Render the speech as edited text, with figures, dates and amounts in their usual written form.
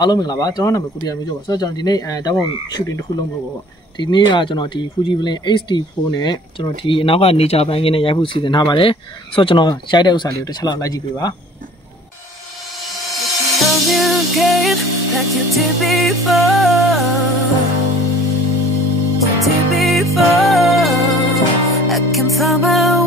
အားလုံးမင်္ဂလာပါကျွန်တော်နာမည်ကိုတရားမျိုးကျော်ပါဆိုတော့ကျွန်တော်ဒီနေ့ဓာတ်ပုံ shooting တစ်ခုလုပ်လို့ပေါ့ဒီနေ့ကကျွန်တော်ဒီ Fuji Film HD4 နဲ့ကျွန်တော်ဒီအနောက်က nature ဘိုင်းကင်းနဲ့ရိုက်ဖို့စီစဉ်ထားပါတယ်ဆိုတော့ကျွန်တော်ရိုက်တဲ့ဥစ္စာလေးကိုတစ်ချက်လောက်လိုက်ကြည့်ပေးပါI can find my